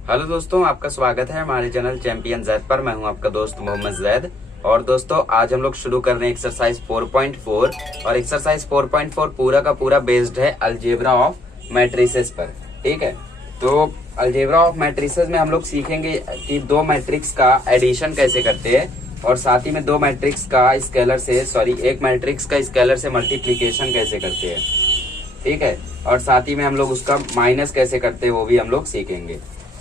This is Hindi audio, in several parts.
हेलो दोस्तों, आपका स्वागत है हमारे चैनल चैंपियन जैद पर। मैं हूं आपका दोस्त मोहम्मद जैद। और दोस्तों आज हम लोग शुरू कर रहे हैं एक्सरसाइज 4.4 और एक्सरसाइज 4.4 पूरा का पूरा बेस्ड है अलजेब्रा ऑफ मैट्रिसेस पर। ठीक है, तो अलजेब्रा ऑफ मैट्रिसेस में हम लोग सीखेंगे कि दो मैट्रिक्स का एडिशन कैसे करते हैं और साथ ही में दो मैट्रिक्स का स्केलर से एक मैट्रिक्स का स्केलर से मल्टीप्लीकेशन कैसे करते हैं। ठीक है, और साथ ही में हम लोग उसका माइनस कैसे करते हैं वो भी हम लोग सीखेंगे।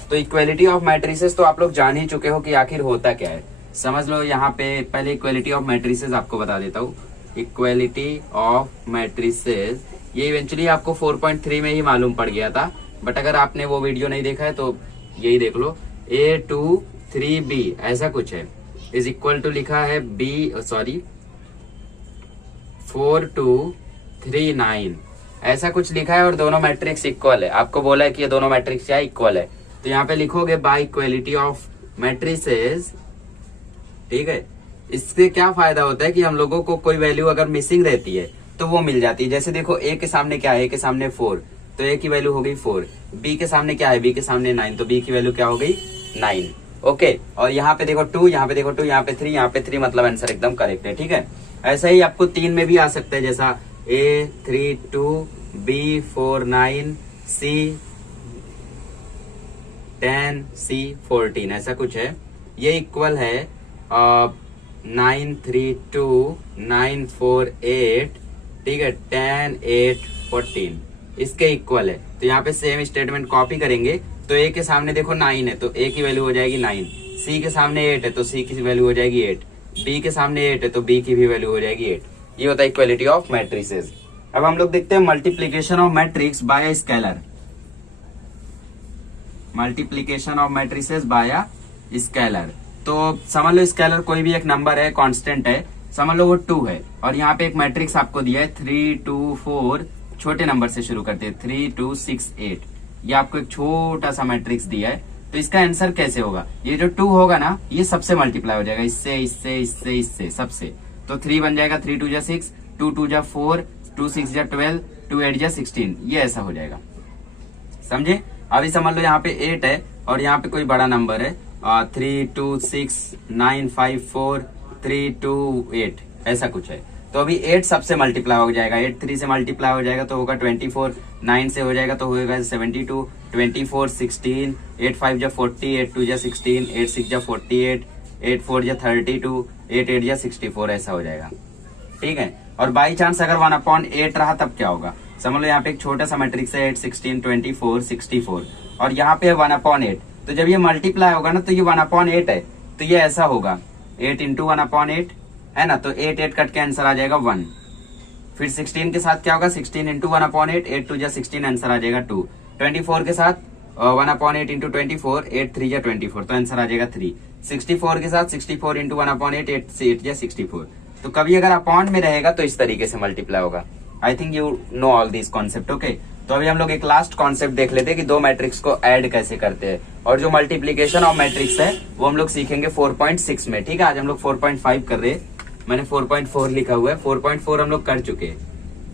तो इक्वेलिटी ऑफ मैट्रिसेस तो आप लोग जान ही चुके हो कि आखिर होता क्या है। समझ लो, यहाँ पे पहले इक्वेलिटी ऑफ मैट्रिसेस आपको बता देता हूँ। इक्वेलिटी ऑफ मैट्रिसेस ये इवेंचुअली आपको 4.3 में ही मालूम पड़ गया था, बट अगर आपने वो वीडियो नहीं देखा है तो यही देख लो। A2 3B ऐसा कुछ है, इज इक्वल टू लिखा है 4239 ऐसा कुछ लिखा है और दोनों मैट्रिक्स इक्वल है। आपको बोला है कि ये दोनों मैट्रिक्स क्या इक्वल है, तो यहाँ पे लिखोगे बाय इक्वलिटी ऑफ मैट्रिसेस। ठीक है, इससे क्या फायदा होता है कि हम लोगों को कोई वैल्यू अगर मिसिंग रहती है तो वो मिल जाती है। जैसे देखो, ए के सामने क्या है, ए के सामने 4, तो ए की वैल्यू हो गई 4। बी के सामने क्या है, बी के सामने 9, तो बी की वैल्यू क्या हो गई 9। ओके, और यहाँ पे देखो 2, यहाँ पे देखो 2, यहाँ पे 3, यहाँ पे 3, मतलब आंसर एकदम करेक्ट है। ठीक है, ऐसा ही आपको 3 में भी आ सकता है, जैसा A32 B49 C10 C14 ऐसा कुछ है। ये इक्वल है 932948। ठीक है, 10 8 14 इसके इक्वल है। तो यहाँ पे सेम स्टेटमेंट कॉपी करेंगे, तो ए के सामने देखो 9 है तो ए की वैल्यू हो जाएगी 9। सी के सामने 8 है तो सी की वैल्यू हो जाएगी 8। बी के सामने 8 है तो बी की भी वैल्यू हो जाएगी 8। ये होता है इक्वालिटी ऑफ मैट्रिसेस। अब हम लोग देखते हैं multiplication of matrix bye scalar. Multiplication of matrices bye scalar, तो समझ लो स्केलर कोई भी एक नंबर है, कांस्टेंट है, समझ लो वो 2 है, और यहाँ पे एक मैट्रिक्स आपको दिया है 3 2 4। छोटे नंबर से शुरू करते हैं, 3 2 6 8। ये आपको एक छोटा सा मैट्रिक्स दिया है, तो इसका आंसर कैसे होगा। ये जो 2 होगा ना, ये सबसे मल्टीप्लाई हो जाएगा, इससे इससे इससे इससे सबसे। तो 3 बन जाएगा, 3 2 जा 6, 2 2 जा 4, 2 6 जा 12, 2 8 जा 16। ये ऐसा हो जाएगा, समझे। अभी समझ लो यहाँ पे 8 है और यहाँ पे कोई बड़ा नंबर है 3 2 6 9 5 4 3 2 8 ऐसा कुछ है। तो अभी 8 सबसे मल्टीप्लाई हो जाएगा, 8 3 से मल्टीप्लाई हो जाएगा तो होगा 24, 9 से हो जाएगा तो होगा 72, 24 16, 8 5 जा 40, 8 2 जा 16, 8 6 जा 48, 8 4 जा 32, 8 8 जा 64 ऐसा हो जाएगा। ठीक है, और बाई चांस अगर 1/8 रहा तब क्या होगा। समझ लो यहाँ पे एक छोटा सा मैट्रिक्स है 8 16 24 64 और यहाँ पे 1/8। तो जब ये मल्टीप्लाई होगा ना तो ये 1/8 है, तो ये ऐसा होगा 8 इंटू 1/8 है ना, तो 8 8 कट के आंसर आ जाएगा 1। फिर 16 के साथ क्या होगा, 16 इंटू 1/8, 8 2 जा 16 आंसर आ जाएगा 2। 24 के साथ 1/8 इंटू 24, 8 3 जा 24 तो आंसर आ जाएगा 3। 64 के साथ 64 इंटू 1/8, 8 से 8 जा 64। तो कभी अगर अपॉन में रहेगा तो इस तरीके से मल्टीप्लाई होगा। I think you know all this concept. Okay, तो अभी हम लोग एक लास्ट कॉन्सेप्ट देख लेते हैं कि दो मैट्रिक्स को ऐड कैसे करते हैं, और जो मल्टीप्लीकेशन ऑफ मैट्रिक्स है वो हम लोग सीखेंगे 4.6 में। ठीक है, आज हम लोग 4.5 कर रहे हैं, मैंने 4.4 लिखा हुआ है। 4.4 हम लोग कर चुके हैं,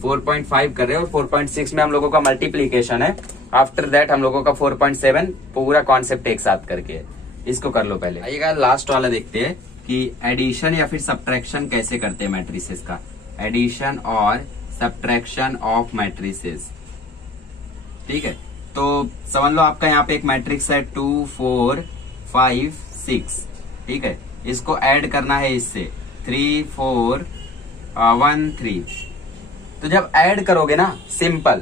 4.5 कर रहे हैं और 4.6 में हम लोगों का मल्टीप्लीकेशन है। आफ्टर दैट हम लोगों का 4.7 पूरा कॉन्सेप्ट एक साथ करके इसको कर लो। पहले आइएगा लास्ट वाला देखते हैं कि एडिशन या फिर सब्ट्रैक्शन कैसे करते हैं मैट्रिसेस का। एडिशन और सब्ट्रैक्शन ऑफ मैट्रिसेस। ठीक है, तो समझ लो आपका यहाँ पे एक मैट्रिक्स है 2 4 5 6। ठीक है, इसको ऐड करना है इससे 3 4 1 3। तो जब ऐड करोगे ना, सिंपल,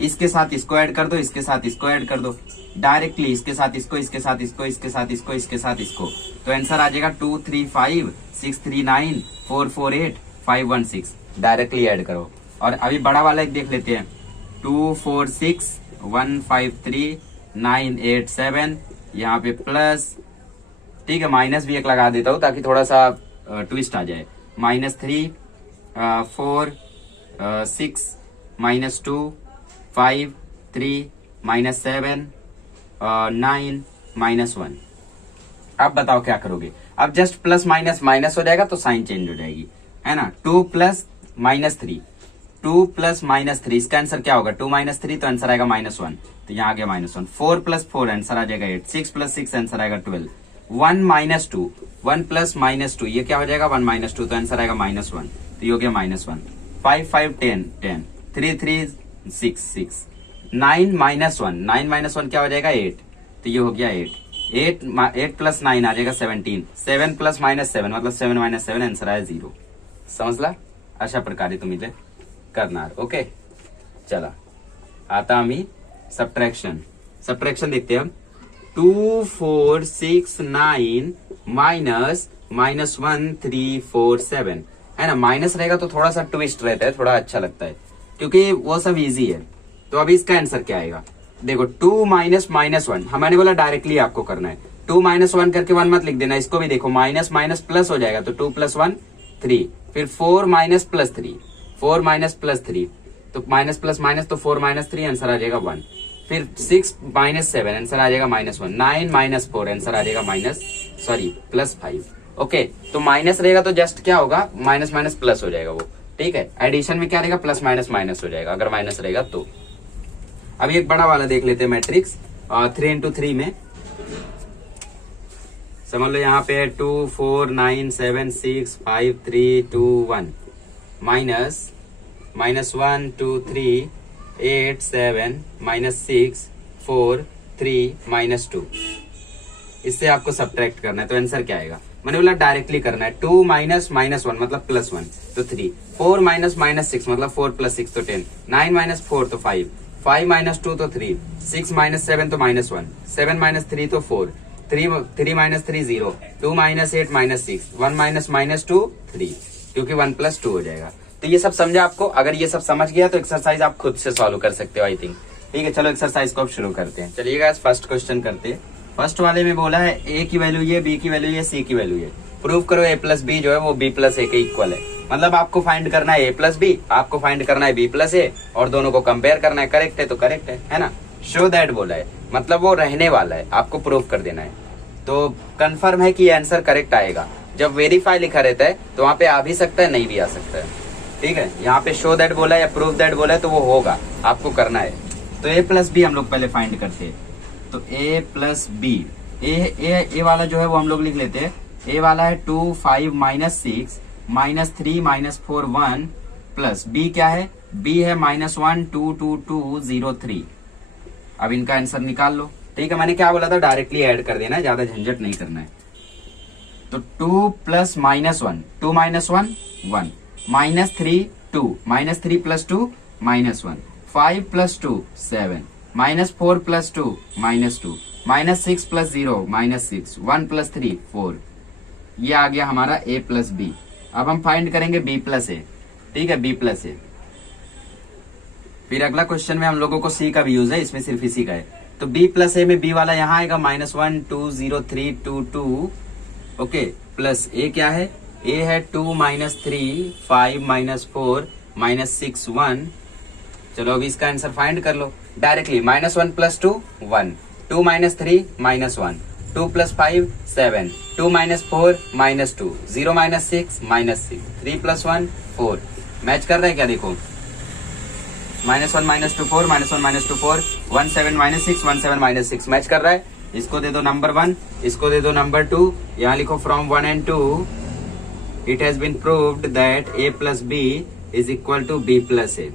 इसके साथ इसको ऐड कर दो, इसके साथ इसको ऐड कर दो, डायरेक्टली इसके साथ इसको, इसके साथ इसको, इसके साथ इसको, इसके साथ इसको, तो आंसर आ जाएगा 2 3 5 6 3 9 4 4 8 5 1 6। डायरेक्टली ऐड करो। और अभी बड़ा वाला एक देख लेते हैं, 2 4 6 1 5 3 9 8 7, यहाँ पे प्लस, ठीक है, माइनस भी एक लगा देता हूँ ताकि थोड़ा सा ट्विस्ट आ जाए। -3 4 6 -2 5 3 -7 9 -1। अब बताओ क्या करोगे। अब जस्ट प्लस माइनस माइनस हो जाएगा तो साइन चेंज हो जाएगी, है ना। 2 प्लस -3 2 प्लस माइनस 3, इसका आंसर क्या होगा? 2 माइनस 3 तो आंसर आएगा -1, तो यहाँ आ गया -1। 4 प्लस 4 आंसर आ जाएगा 8। 6 प्लस 6 आंसर आएगा 12। 1 माइनस 2, 1 प्लस -2 ये क्या हो जाएगा? 1 माइनस 2 तो आंसर आएगा -1, तो ये हो गया -1। 5 5 10 10, 3 3 6 6। 9 माइनस 1, 9 माइनस 1 क्या हो जाएगा? 8, तो ये हो गया 8। 8 प्लस 9 आ जाएगा 17। 7 प्लस -7 मतलब 7 माइनस 7 आंसर आया 0। समजला? अशा प्रकारे तुम्ही ते करणार। ओके, चला आता आम्ही सबट्रॅक्शन देखते हम। 2 4 6 9 माइनस -1 3 4 7 है ना। माइनस रहेगा तो थोड़ा सा ट्विस्ट रहता है, थोड़ा अच्छा लगता है क्योंकि वो सब इजी है। तो अभी इसका आंसर क्या आएगा? देखो 2 माइनस -1, हमारे बोला डायरेक्टली आपको करना है। 2 माइनस 1 करके 1 मत लिख देना, इसको भी देखो माइनस माइनस प्लस हो जाएगा, तो 2 प्लस 1 3। फिर 4 माइनस प्लस 3, 4 माइनस प्लस 3, तो माइनस प्लस माइनस तो 4 माइनस 3 आंसर आ जाएगा 1। फिर 6 माइनस 7 आंसर आ जाएगा -1। 9 माइनस 4 आंसर आ जाएगा +5। ओके, तो माइनस रहेगा तो जस्ट क्या होगा? माइनस माइनस प्लस हो जाएगा वो। ठीक है, एडिशन में क्या रहेगा? प्लस माइनस माइनस हो जाएगा अगर माइनस रहेगा तो। अभी एक बड़ा वाला देख लेते हैं मैट्रिक्स 3 into 3 में। समझ लो यहाँ पे 2 4 9 7 6 5 3 2 1 माइनस -1 2 3 8 7 -6 4 3 -2। इससे आपको सब्ट्रैक्ट करना है, तो आंसर क्या आएगा? मैंने बोला डायरेक्टली करना है। 2 माइनस -1 मतलब +1 तो 3। 4 माइनस -6 मतलब 4 + 6 तो 10। 9 माइनस 4 तो 5। 5 माइनस 2 तो 3। 6 माइनस 7 तो -1। 7 माइनस 3 तो 4। 3 माइनस 3 0। 2 माइनस 8 -6। 1 माइनस -2 3, क्योंकि 1 + 2 हो जाएगा। तो ये सब समझा आपको? अगर ये सब समझ गया तो एक्सरसाइज आप खुद से सॉल्व कर सकते हो आई थिंक। ठीक है, चलो एक्सरसाइज को अब शुरू करते हैं। चलिए गाइस, फर्स्ट क्वेश्चन करते हैं। फर्स्ट वाले में बोला है ए की वैल्यू ये, बी की वैल्यू ये, सी की वैल्यू ये। प्रूव करो a + b जो है वो b + a के इक्वल है। मतलब आपको फाइंड करना है a + b, आपको फाइंड करना है b + a और दोनों को कंपेयर करना है। करेक्ट है तो करेक्ट है ना। शो दैट बोला है, मतलब वो रहने वाला है, आपको प्रूव कर देना है। तो कंफर्म है कि ये आंसर करेक्ट आएगा। जब वेरीफाई लिखा रहता है तो वहां पे आ भी सकता है, नहीं भी आ सकता है। ठीक है, यहाँ पे शो दैट बोला है या प्रूव दैट बोला है तो वो होगा, आपको करना है। तो a + b हम लोग पहले फाइंड करते हैं। तो a + b, ए वाला जो है वो हम लोग लिख लेते हैं। ए वाला है 2 5 -6 -3 -4 1 प्लस बी क्या है? बी है -1 2 2 2 0 3। अब इनका आंसर निकाल लो। ठीक है, मैंने क्या बोला था? डायरेक्टली ऐड कर देना है, ज्यादा झंझट नहीं करना है। तो 2 + -1, 2 - 1 1, -3 2, -3 + 2 -1, 5 + 2 7, -4 + 2 -2, -6 + 0 -6, 1 + 3 4। ये आ गया हमारा a + b। अब हम फाइंड करेंगे b + a। ठीक है, b + a। फिर अगला क्वेश्चन में हम लोगों को c का भी यूज है, इसमें सिर्फ इसी का है। तो b + a में b वाला यहाँ आएगा -1 2 0 3 2 2। ओके, प्लस a क्या है? a है 2 - 3 5 -4 -6 1। चलो अभी इसका आंसर फाइंड कर लो डायरेक्टली। -1 + 2 1, 2 - 3 -1, 2 + 5 7, 2 - 4 -2, 0 - 6 -6, 3 + 1 4। मैच कर रहा है क्या? देखो -1 -2 4, -1 -2 4, 1 7 -6, 1 7 -6 मैच कर रहा है। इसको दे दो नंबर 1, इसको दे दो नंबर 2। यहाँ लिखो from 1 and 2 it has been proved that a + b = b + a।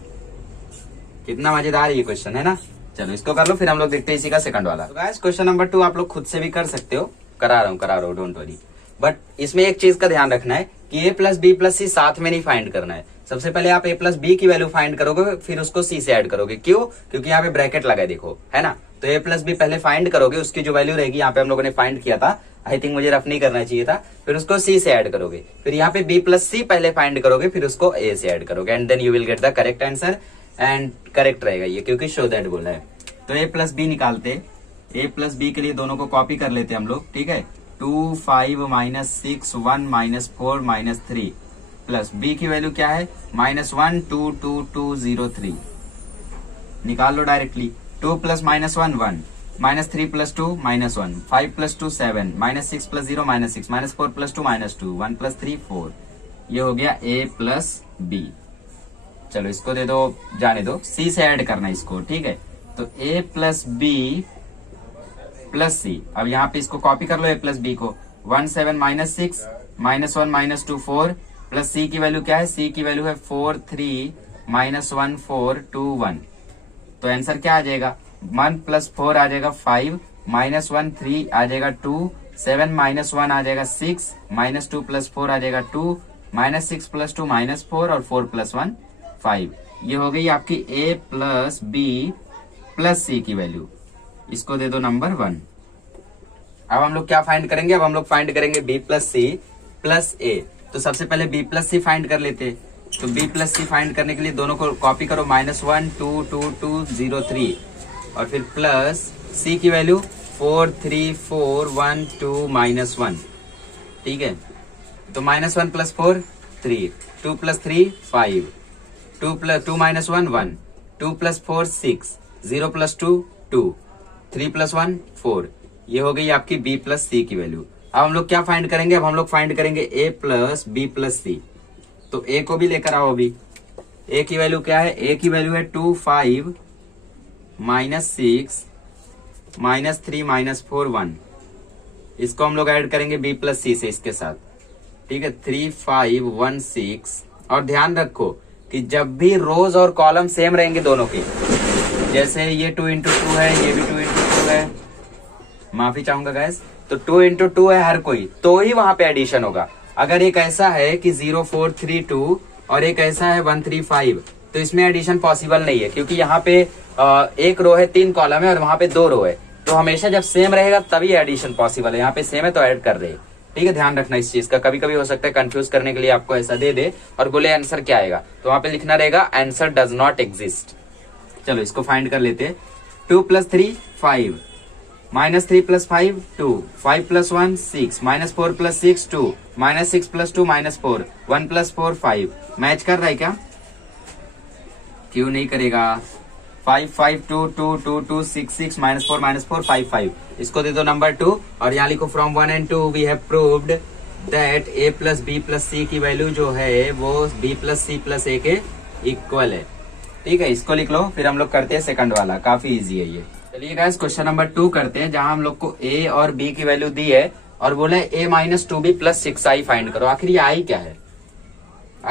कितना मजेदार ये क्वेश्चन है ना। चलो इसको कर लो, फिर हम लोग देखते हैं इसी का सेकंड वाला। तो गाइस क्वेश्चन नंबर 2 आप लोग खुद से भी कर सकते हो, करा रहा हूँ डोंट वरी। बट इसमें एक चीज का ध्यान रखना है कि a + b + c साथ में नहीं फाइंड करना है। सबसे पहले आप a + b की वैल्यू फाइंड करोगे, फिर उसको c से ऐड करोगे। क्यों? क्योंकि यहाँ पे ब्रैकेट लगा है, देखो है ना। तो a + b पहले फाइंड करोगे, उसकी जो वैल्यू रहेगी, यहाँ पे हम लोगों ने फाइंड किया था, आई थिंक मुझे रफ नहीं करना चाहिए था। फिर उसको c से ऐड करोगे, फिर यहाँ पे b + c पहले फाइंड करोगे, फिर उसको a से ऐड करोगे, and then you will get the correct answer. And correct रहेगा ये, क्योंकि शो दैट बोला है। तो a + b निकालते। a + b के लिए दोनों को कॉपी कर लेते हम लोग। ठीक है, 2 5 -6 1 -4 -3 प्लस b की वैल्यू क्या है? -1 2 2 2 0 3। निकाल लो डायरेक्टली। 2 + -1 1, -3 + 2 -1, 5 + 2 7, -6 + 0 -6, -4 + 2 -2, 1 + 3 4। ये हो गया a + b। चलो इसको दे दो, जाने दो, सी से ऐड करना इसको, ठीक है। तो ए प्लस बी प्लस सी, अब यहाँ पे इसको कॉपी कर लो ए प्लस बी को, 1 7 minus 6 minus 1 minus 2 4 plus c की वैल्यू क्या है, सी की वैल्यू है 4 3 माइनस 1 4 2 1। तो आंसर क्या आ जाएगा, 1 प्लस 4 आ जाएगा 5, माइनस 1 3 आ जाएगा 2, 7 माइनस 1 आ जाएगा 6, माइनस 2 प्लस 4 आ जाएगा 2, माइनस 6 प्लस 2 माइनस 4 और 4 प्लस 1 5। ये हो गई आपकी a plus b plus c की वैल्यू, इसको दे दो नंबर 1। अब हम लोग क्या फाइंड करेंगे, अब हम लोग फाइंड करेंगे b प्लस सी प्लस ए। तो सबसे पहले b प्लस सी फाइंड कर लेते। तो b प्लस सी फाइंड करने के लिए दोनों को कॉपी करो, -1 2 2 2 0 3 और फिर प्लस c की वैल्यू 4 3 4 1 2 -1, ठीक है। तो -1 plus 4 3, 2 plus 3 5, 2 minus 1 1, 2 plus 4 6, 0 plus 2 2, 3 plus 1 4। ये हो गई आपकी b प्लस सी की वैल्यू। अब हम लोग क्या फाइंड करेंगे, अब हम लोग फाइंड करेंगे a प्लस बी प्लस सी। तो a को भी लेकर आओ। अभी a की वैल्यू क्या है, a की वैल्यू है 2 5 माइनस 6 माइनस 3 माइनस 4 1। इसको हम लोग ऐड करेंगे b प्लस सी से इसके साथ, ठीक है। 3 5 1 6। और ध्यान रखो कि जब भी रोज और कॉलम सेम रहेंगे दोनों के, जैसे ये 2 इंटू 2 है, ये भी 2 इंटू 2 है, माफी चाहूंगा गैस, तो 2 इंटू 2 है हर कोई, तो ही वहां पे एडिशन होगा। अगर एक ऐसा है कि 0 4 3 2 और एक ऐसा है 1 3 5, तो इसमें एडिशन पॉसिबल नहीं है, क्योंकि यहाँ पे एक रो है 3 कॉलम है और वहां पे 2 रो है। तो हमेशा जब सेम रहेगा तभी एडिशन पॉसिबल है। यहाँ पे सेम है तो ऐड कर रहे हैं, ठीक है। ध्यान रखना इस चीज का, कभी कभी हो सकता है कंफ्यूज करने के लिए आपको ऐसा दे दे और बोले आंसर क्या आएगा, तो वहां पे लिखना रहेगा आंसर डज नॉट एग्जिस्ट। चलो इसको फाइंड कर लेते हैं। 2 plus 3 5, minus 3 plus 5 2, 5 plus 1 6, minus 4 plus 6 2, minus 6 plus 2 minus 4, 1 plus 4 5। Match कर रहा है क्या, क्यों नहीं करेगा। 5 5 2 2 2 2 6 6 माइनस 4 5 5। इसको दे दो नंबर 2 और यहाँ लिखो from 1 and 2 we have proved that a plus b plus c की वैल्यू जो है वो b plus c plus a के इक्वल है, ठीक है। इसको लिख लो, फिर हम लोग करते हैं सेकंड वाला, काफी इजी है ये। चलिए गाइस क्वेश्चन नंबर 2 करते हैं, जहां हम लोग को a और b की वैल्यू दी है और बोले a minus 2b plus 6i find करो। आखिर ये i क्या है,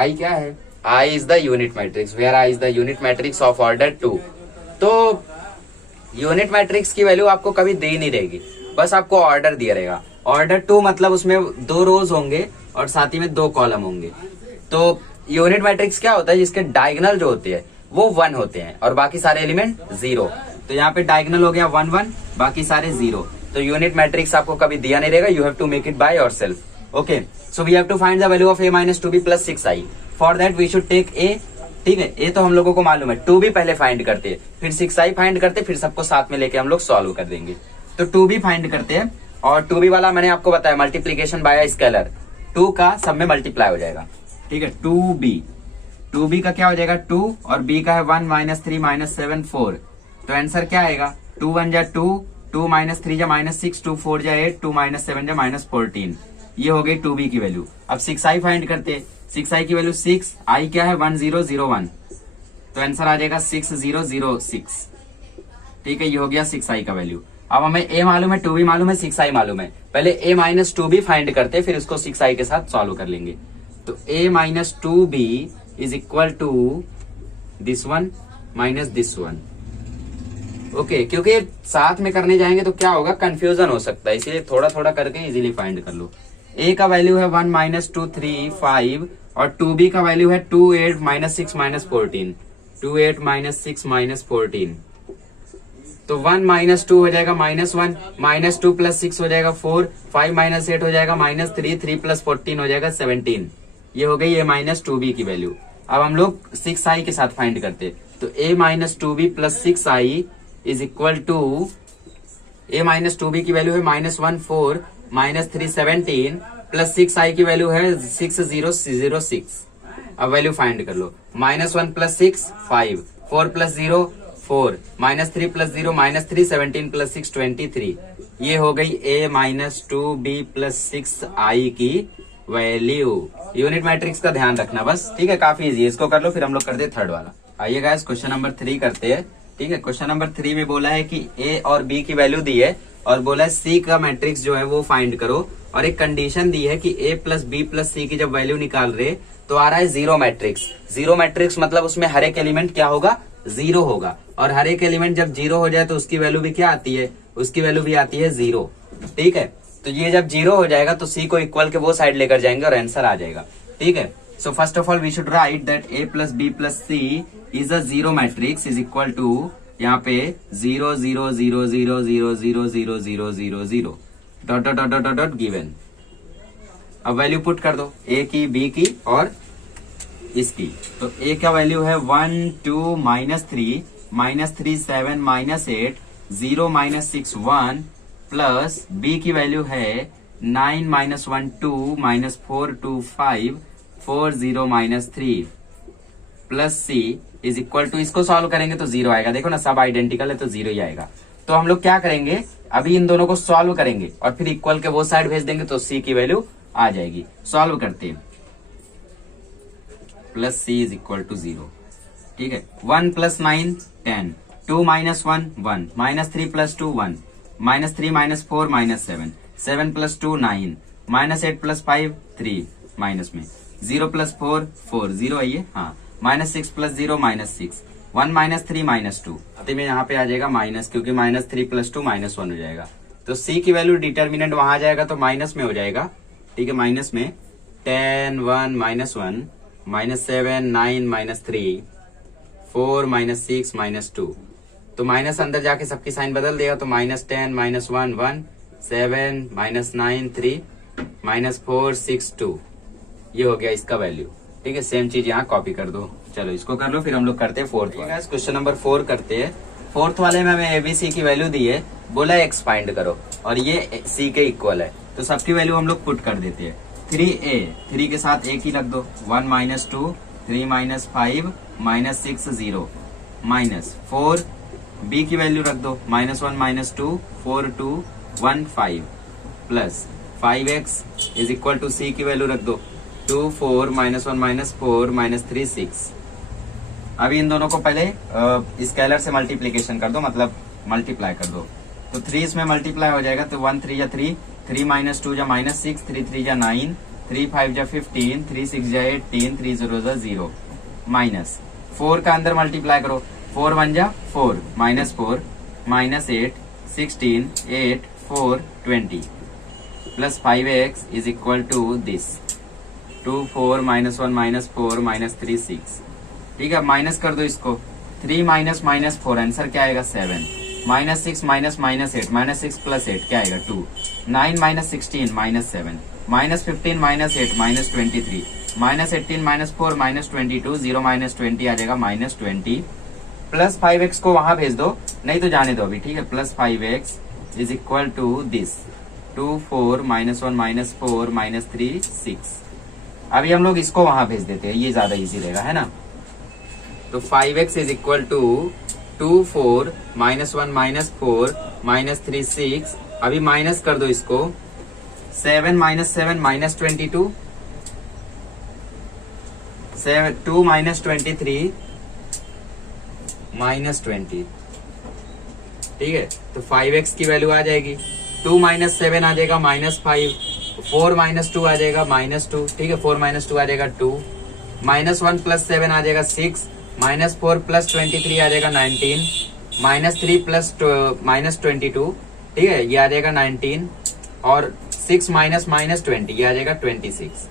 i क्या है, i is the unit matrix, where i is the unit matrix of order 2। तो यूनिट मैट्रिक्स की वैल्यू आपको कभी दी नहीं रहेगी, बस आपको ऑर्डर दिया रहेगा। ऑर्डर 2 मतलब उसमें 2 रोज होंगे और साथ ही में 2 कॉलम होंगे। तो यूनिट मैट्रिक्स क्या होता है, जिसके डायगोनल जो होते हैं वो 1 होते हैं और बाकी सारे एलिमेंट 0। तो यहाँ पे डायगोनल हो गया 1 1, बाकी सारे 0। तो यूनिट मैट्रिक्स आपको कभी दिया नहीं रहेगा, you have to make it by yourself. Okay, so we have to find the value of a minus 2b plus 6i। For that we should take a, ठीक है। a तो हम लोगों को मालूम है, 2b पहले फाइंड करते हैं, फिर 6i फाइंड करते, फिर सबको साथ में लेके हम लोग सॉल्व कर देंगे। तो 2b फाइंड करते हैं और 2b वाला मैंने आपको बताया मल्टीप्लीकेशन बाय स्केलर, 2 का सब में मल्टीप्लाई हो जाएगा, ठीक है। 2b का क्या हो जाएगा 2 और b का है 1 माइनस 3 माइनस 7 4। तो आंसर क्या आएगा, 2 1 जा 2, 2 माइनस 3 जा माइनस 6, 2 4 जा 8, 2 माइनस 7 जा माइनस 14। ये हो गई 2b की वैल्यू। अब 6i फाइंड करते हैं। 6i की वैल्यू 6, i क्या है 1 0 0 1, तो आंसर आ जाएगा 6 0 0 6, ठीक है। ये हो गया 6i का वैल्यू। अब हमें a मालूम है, 2b मालूम है, 6i मालूम है। पहले a माइनस 2b फाइंड करते, फिर उसको 6i के साथ सॉल्व कर लेंगे। तो a minus 2b is equal to this one minus this one. Okay, क्योंकि साथ में करने जाएंगे तो क्या होगा, कंफ्यूजन हो सकता है, इसीलिए थोड़ा थोड़ा करके इजीली फाइंड कर लो। a का वैल्यू है 1 माइनस 2 3 5 और 2b का वैल्यू है 2 8 माइनस 6 माइनस 14, 2 8 माइनस 6 माइनस 14। तो 1 माइनस 2 हो जाएगा -1, माइनस 2 प्लस 6 हो जाएगा 4, 5 माइनस 8 हो जाएगा -3, 3 प्लस 14 हो जाएगा 17। ये हो गई a माइनस 2b की वैल्यू। अब हम लोग 6i के साथ फाइंड करते, तो a minus 2b plus 6i is equal to, a minus 2b की वैल्यू है -1 4 माइनस 3 17 प्लस 6i की वैल्यू है 6 0 0 6। अब वैल्यू फाइंड कर लो, -1 प्लस 6 5, 4 प्लस 0 4, -3 प्लस 0 -3, 17 प्लस 6 23। ये हो गई a minus 2b plus 6i की वैल्यू। यूनिट मैट्रिक्स का ध्यान रखना बस, ठीक है, काफी इजी है। इसको कर लो, फिर हम लोग करते हैं थर्ड वाला। आइए गाइस क्वेश्चन नंबर 3 करते हैं। ठीक है, क्वेश्चन नंबर 3 में बोला है कि ए और बी की वैल्यू दी है और बोला है सी का मैट्रिक्स जो है वो फाइंड करो, और एक कंडीशन दी है कि ए प्लस बी प्लस सी की जब वैल्यू निकाल रहे तो आ रहा है जीरो मैट्रिक्स। जीरो मैट्रिक्स मतलब उसमें हर एक एलिमेंट क्या होगा, जीरो होगा, और हर एक एलिमेंट जब जीरो हो जाए तो उसकी वैल्यू भी क्या आती है, उसकी वैल्यू भी आती है जीरो। ठीक है, तो ये जब जीरो हो जाएगा तो सी को इक्वल के वो साइड लेकर जाएंगे और आंसर आ जाएगा। ठीक है, so first of all we should write that a plus b plus c is a zero matrix is equal to यहाँ पे 0 0 0 0 0 0 0 0 0 0 dot dot dot dot dot given. अब वैल्यू पुट कर दो ए की, बी की और इसकी। तो ए का वैल्यू है 1 2 -3 -3 7 -8 0 -6 1 प्लस बी की वैल्यू है 9 -1 2 -4 2 5 4 0 -3 plus c is equal to, इसको सॉल्व करेंगे तो जीरो आएगा। देखो ना सब आइडेंटिकल है तो जीरो ही आएगा। तो हम लोग क्या करेंगे, अभी इन दोनों को सॉल्व करेंगे और फिर इक्वल के वो साइड भेज देंगे तो सी की वैल्यू आ जाएगी। सॉल्व करते हैं, plus c is equal to zero. ठीक है, 1 + 9 10 2 - 1 1 -3 + 2 1 -3 - 4 -7 7 + 2 9 -8 + 5 3 माइनस में 0 + 4 4 0 है ये, हाँ, -6 + 0 -6 1 -3 -2 में यहाँ पे आ जाएगा माइनस, क्योंकि -3 + 2 -1 हो जाएगा। तो सी की वैल्यू डिटर्मिनेंट वहां आ जाएगा तो माइनस में हो जाएगा। ठीक है, माइनस में 10 1 -1 -7 9 -3 4 -6 -2। तो माइनस अंदर जाके सबकी साइन बदल देगा तो -10 -1 1 7 -9 3 -4 6 2। ये हो गया इसका वैल्यू। ठीक है, सेम चीज यहाँ कॉपी कर दो। चलो इसको कर लो, फिर हम लोग करते हैं फोर्थ वाला। क्वेश्चन नंबर 4 करते हैं। फोर्थ वाले में हमें एबीसी की वैल्यू दी है, बोला एक्स फाइंड करो और ये सी के इक्वल है, तो सबकी वैल्यू हम लोग पुट कर देते हैं। 3a 3 के साथ एक ही रख दो, 1 - 2 3 - 5 -6 0 -4 b की वैल्यू रख दो, -1 - 2 4 2 1 5 plus 5x is equal to c की वैल्यू रख दो 2 4 -1 -4 -3 6। अभी इन दोनों को पहले स्केलर से मल्टीप्लीकेशन कर दो, मतलब मल्टीप्लाई कर दो। तो 3 इसमें मल्टीप्लाई हो जाएगा तो 1 3 3 3 - 2 -6 3 3 9 3 5 15 3 6 18 3 0 0 माइनस 4 का अंदर मल्टीप्लाई करो, 4 1 4 -4 -8 16 8 4 20 plus 5x is equal to this 2 4 -1 -4 -3 6। ठीक है, माइनस कर दो इसको, 3 - 4 आंसर क्या आएगा 7 -6 -8 -6 + 8 क्या आएगा 2 9 - 16 -7 -15 -8 -23 -18 -4 -22 0 -20 आ जाएगा -20 प्लस 5x को वहां भेज दो, नहीं तो जाने दो अभी। ठीक है, plus 5x is equal to this 2 4 -1 -4 -3 6। अभी हम लोग इसको वहां भेज देते हैं, ये ज्यादा इजी रहेगा, है ना। तो 5x इज इक्वल टू 2 4 -1 -4 -3 6। अभी माइनस कर दो इसको, 7 - 7 -22 2 -23 -20। ठीक है, तो 5x की वैल्यू आ जाएगी 2 - 7 आ जाएगा -5 4 - 2 आ जाएगा -2। ठीक है, 4 - 2 आ जाएगा 2 -1 + 7 आ जाएगा 6 -4 + 23 आ जाएगा 19 -3 + -22। ठीक है, ये आ जाएगा 19 और 6 -20 ये आ जाएगा 26।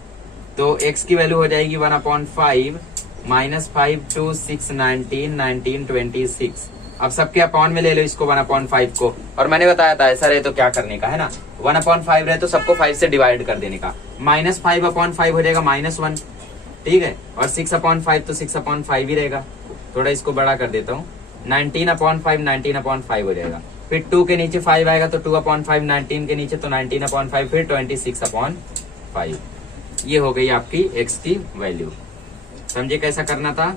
तो x की वैल्यू हो जाएगी 1/5 -5 2 6 19 19 26। अब सबके अपॉन में ले लो इसको 1/5 को, और मैंने बताया था ऐसा रहे तो क्या करने का, है ना। 1/5 रहे तो सबको 5 से डिवाइड कर देने का, -5/5 हो जाएगा -1। ठीक है, और 6/5 तो 6/5 ही रहेगा। थोड़ा इसको बड़ा कर देता हूँ, 19/5 19/5 हो जाएगा। फिर 2 के नीचे 5 आएगा तो 2/5 19 के नीचे तो 19/5 फिर 26/5। ये हो गई आपकी x की वैल्यू। समझे कैसा करना था।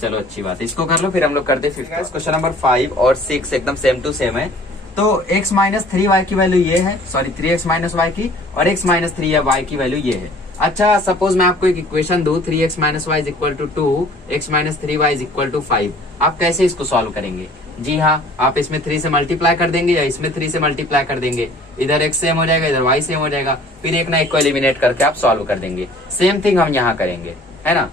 चलो अच्छी बात है, इसको कर लो, फिर हम लोग करते हैं फिफ्थ क्वेश्चन नंबर 5 और 6 एकदम सेम टू सेम है। तो x - 3y की वैल्यू ये है, सॉरी 3x - y की, और x - 3y की वैल्यू ये है। अच्छा सपोज मैं आपको एक इक्वेशन दूं 3x minus y is equal to 2x minus 3y is equal to 5, आप कैसे इसको सॉल्व करेंगे? जी हाँ, आप इसमें 3 से मल्टीप्लाई कर देंगे या इसमें 3 से मल्टीप्लाई कर देंगे, इधर x सेम हो जाएगा इधर y सेम हो जाएगा, फिर एक ना एक को एलिमिनेट करके आप सॉल्व कर देंगे। सेम थिंग हम यहाँ करेंगे, है ना।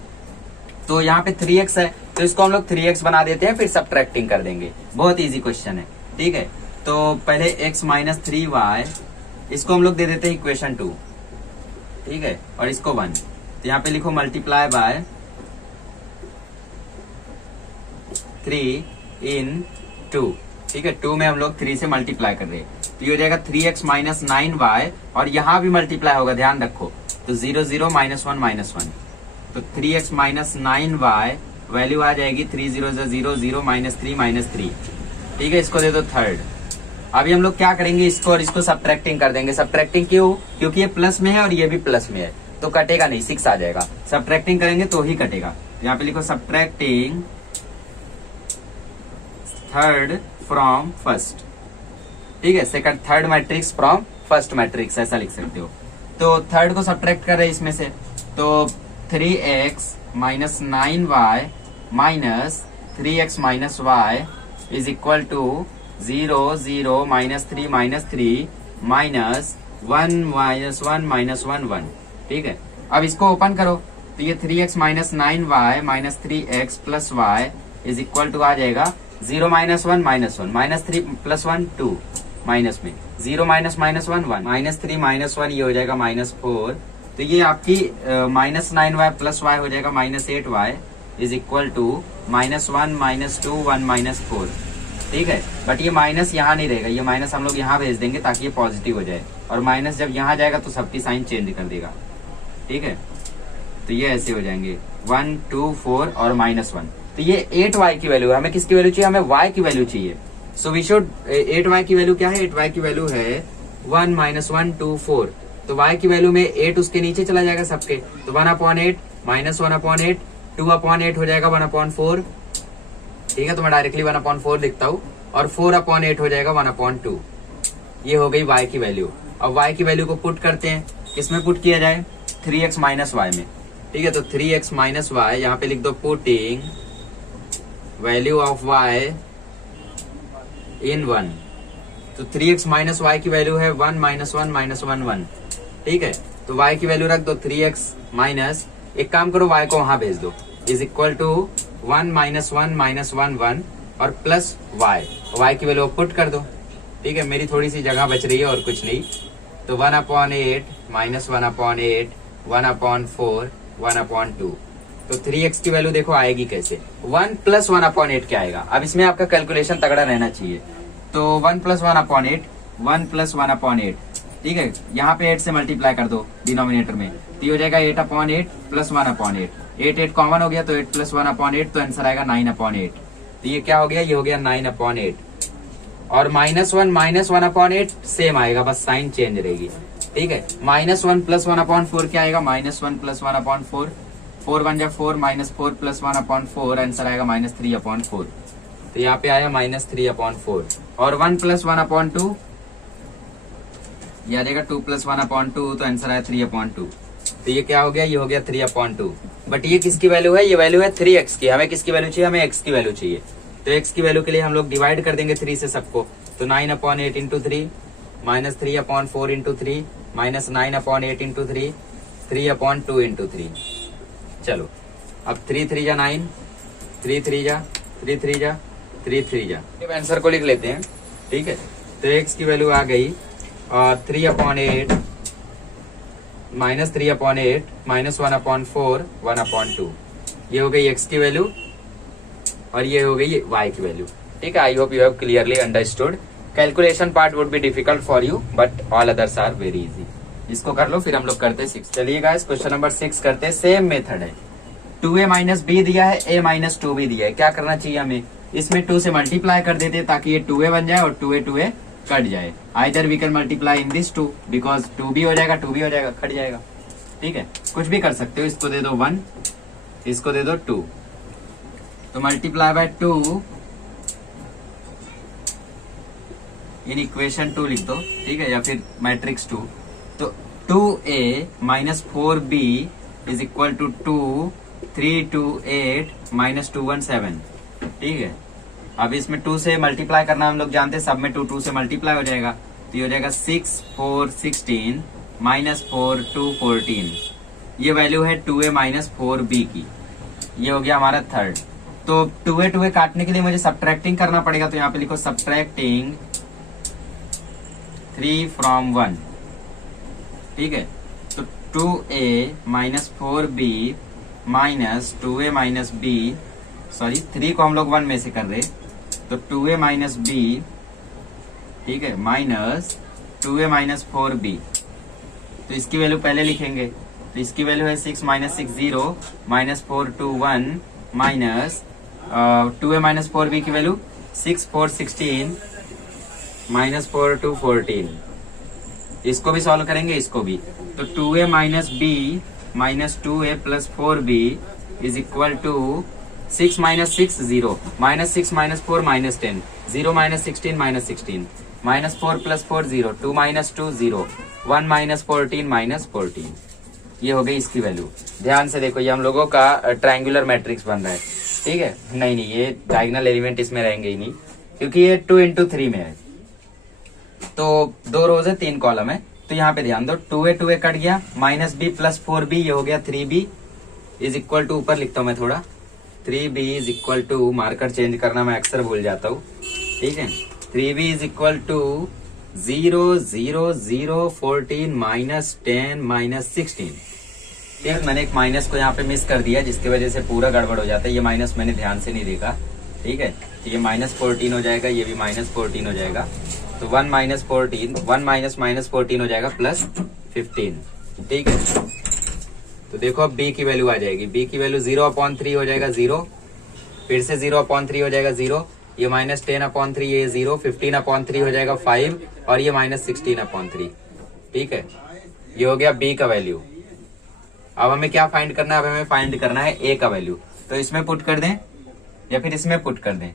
तो यहाँ पे 3x है तो इसको हम लोग 3x बना देते हैं, फिर सब्ट्रैक्टिंग कर देंगे। बहुत इजी क्वेश्चन है, ठीक है। तो पहले x माइनस 3y, इसको हम लोग दे देते हैं इक्वेशन 2, ठीक है, और इसको 1। तो यहाँ पे लिखो मल्टीप्लाई बाय 3 इन 2, ठीक है। 2 में हम लोग 3 से मल्टीप्लाई कर रहे हैं, तो ये हो जाएगा 3x माइनस 9y, और यहाँ भी मल्टीप्लाई होगा, ध्यान रखो। तो 0 0 माइनस 1 माइनस 1, तो 3x माइनस 9y वैल्यू आ जाएगी 3 0 0 0 माइनस 3 माइनस 3, ठीक है। इसको दे दो थर्ड। अभी हम लोग क्या करेंगे, इसको और इसको सब्ट्रैक्टिंग कर देंगे। सब्ट्रैक्टिंग क्यों? क्योंकि ये प्लस में है और ये भी प्लस में है, तो कटेगा नहीं, 6 आ जाएगा। सब्ट्रैक्टिंग करेंगे तो ही कटेगा। यहाँ पे लिखो सब्ट्रैक्टिंग थर्ड फ्रॉम फर्स्ट, ठीक है। Second third matrix from first matrix, ऐसा लिख सकते हो। तो थर्ड को सब्ट्रैक्ट कर रहे हैं इसमें से, तो 3x minus 9y minus 3x minus y is equal to 0 0 minus 3 minus 3 minus 1 minus 1 minus 1 1, ठीक है। अब इसको ओपन करो तो ये 3x minus 9y minus 3x plus y is equal to आ जाएगा 0 minus 1 minus 1 minus 3 plus 1 2, minus में 0 माइनस माइनस 1 1 माइनस 3 माइनस 1, ये हो जाएगा माइनस 4। तो ये आपकी माइनस 9y प्लस y हो जाएगा minus 8y is equal to minus 1 minus 2 1 minus 4, ठीक है। बट ये माइनस यहाँ नहीं रहेगा, ये माइनस हम लोग यहाँ भेज देंगे ताकि ये पॉजिटिव हो जाए, और माइनस जब यहाँ जाएगा तो सबकी साइन चेंज कर देगा, ठीक है। तो ये ऐसे हो जाएंगे 1 2 4 और माइनस 1। तो ये 8y की वैल्यू है, हमें किसकी वैल्यू चाहिए? हमें y की वैल्यू चाहिए। सो वी शुड 8y की वैल्यू क्या है? 8y की वैल्यू है 1 माइनस 1 2 4। तो y की वैल्यू में 8 उसके नीचे चला जाएगा सबके, तो 1/8 माइनस 1/8 2/8 हो जाएगा 1/4, ठीक है। तो मैं डायरेक्टली 1/4 लिखता हूँ, और 4/8 हो जाएगा 1/2। ये हो गई y की वैल्यू। अब y की वैल्यू को पुट करते हैं, किसमें पुट किया जाए? 3x माइनस y में, ठीक है। तो 3x माइनस y यहाँ पे लिख दो, पुटिंग वैल्यू ऑफ y इन 1। तो 3x माइनस y की वैल्यू है 1 माइनस 1 माइनस 1 1, ठीक है। तो y की वैल्यू रख दो 3x माइनस, एक काम करो y को वहां भेज दो, is equal to 1 minus 1 minus 1 1 और प्लस y की वैल्यू पुट कर दो, ठीक है। मेरी थोड़ी सी जगह बच रही है और कुछ नहीं। तो 1/8 माइनस 1/8 1/4 1/2। तो 3x की वैल्यू देखो आएगी कैसे, 1 प्लस 1/8 क्या आएगा? अब इसमें आपका कैलकुलेशन तगड़ा रहना चाहिए। तो 1 प्लस 1/8 1 प्लस 1/8, ठीक है। यहाँ पे 8 से मल्टीप्लाई कर दो डिनोमिनेटर में, तो ये हो जाएगा 8/8 प्लस 1/8। 8 8 कॉमन हो गया तो 8 प्लस 1/8, तो आंसर आएगा 9/8। तो ये क्या हो गया? ये हो गया 9/8। और -1 माइनस 1/8 सेम आएगा, बस साइन चेंज रहेगी, ठीक है। -1 प्लस 1/4 क्या आएगा? -1 प्लस 1/4, 4 1 जा 4 माइनस 4 प्लस 1/4, आंसर आएगा -3/4। तो यहाँ पे आया -3/4। और 1 प्लस 1/2 ये आ जाएगा 2 प्लस 1/2, तो आंसर आया 3/2। तो ये क्या हो गया? ये हो गया 3/2। बट ये किसकी वैल्यू है? ये वैल्यू है 3x की। हमें किसकी वैल्यू चाहिए? हमें x की वैल्यू चाहिए। तो x की वैल्यू के लिए हम लोग डिवाइड कर देंगे 3 से सबको, तो 9/8 into 3 minus 3/4 into 3 minus 9/8 into 3 3/2 into 3। चलो अब 3 3 जा 9, 3 3 जा 3 3 जा 3 3 जा, आंसर को लिख लेते हैं, ठीक है। तो x की वैल्यू आ गई और 3/8 माइनस 3/8 माइनस 1/4 1/2, ये हो गई x की वैल्यू और ये हो गई y की वैल्यू, ठीक है। I hope you have clearly understood. Calculation part would be difficult for you but all others are very easy. इसको कर लो, फिर हम लोग करते हैं 6। चलिए गाइस क्वेश्चन नंबर 6 करते हैं। सेम मेथड है, 2a माइनस b दिया है, a माइनस 2b दिया है। क्या करना चाहिए हमें? इसमें 2 से मल्टीप्लाई कर देते ताकि ये 2a बन जाए और 2a कट जाए। Either we can multiply in this 2 because 2b हो जाएगा 2b हो जाएगा, कट जाएगा, ठीक है। कुछ भी कर सकते हो, इसको दे दो 1, इसको दे दो 2, तो मल्टीप्लाई बाय 2 इन इक्वेशन 2 लिख दो, ठीक है, या फिर मैट्रिक्स 2। तो 2a minus 4b is equal to 2, 3, 2, 8 minus 2, 1, 7। ठीक है, अब इसमें 2 से मल्टीप्लाई करना हम लोग जानते हैं, सब में 2 2 से मल्टीप्लाई हो जाएगा, तो ये हो जाएगा 6, 4, 16 माइनस 4, 2, 14। ये वैल्यू है 2a माइनस 4b की। ये हो गया हमारा थर्ड। तो 2a काटने के लिए मुझे सब्ट्रैक्टिंग करना पड़ेगा, तो यहाँ पे लिखो सब्ट्रैक्टिंग 3 from 1। ठीक है, तो 2a minus 4b minus 2a minus b, sorry 3 को हम लोग 1 में से कर रहे, तो 2a माइनस b, ठीक है, माइनस 2a माइनस 4b। तो इसकी वैल्यू पहले लिखेंगे, तो इसकी वैल्यू है 6 minus 6 0 minus 4 2 1 minus 2a minus 4b की वैल्यू 6 4 16 माइनस 4 2 14। इसको भी सॉल्व करेंगे, इसको भी। तो 2a minus b minus 2a plus 4b is equal to 6 minus 6 0 minus 6 minus 4 minus 10 0 minus 16 minus 16 minus 4 plus 4 0 2 minus 2 0 1 minus 14 minus 14। ये हो गई इसकी वैल्यू। ध्यान से देखो, ये हम लोगों का ट्रायंगुलर मैट्रिक्स बन रहा है। ठीक है, नहीं ये डायगोनल एलिमेंट इसमें रहेंगे ही नहीं, क्योंकि ये 2 into 3 में है। तो 2 रोज है 3 कॉलम है, तो यहाँ पे ध्यान दो, 2a कट गया, माइनस b प्लस 4b, ये हो गया 3b इज इक्वल टू, ऊपर लिखता हूँ मैं थोड़ा, 3b is equal to, marker change करना मैं अक्सर भूल जाता हूँ। ठीक है, 3b is equal to 0 0 0 14 minus 10 minus 16। ठीक है, मैंने एक माइनस को यहाँ पे मिस कर दिया, जिसकी वजह से पूरा गड़बड़ हो जाता है। ये माइनस मैंने ध्यान से नहीं देखा। ठीक है, तो ये माइनस 14 हो जाएगा, ये भी माइनस 14 हो जाएगा, तो 1 माइनस 14 1 माइनस माइनस 14 हो जाएगा प्लस 15। ठीक है, तो देखो अब b की वैल्यू आ जाएगी, b की वैल्यू 0/3 हो जाएगा 0, फिर से 0/3 हो जाएगा 0, ये माइनस 10/3 ये 0, 15/3 हो जाएगा 5, और ये माइनस 16/3। ठीक है, ये हो गया b का वैल्यू। अब हमें क्या फाइंड करना है? अब हमें फाइंड करना है a का वैल्यू। तो इसमें पुट कर दें या फिर इसमें पुट कर दें?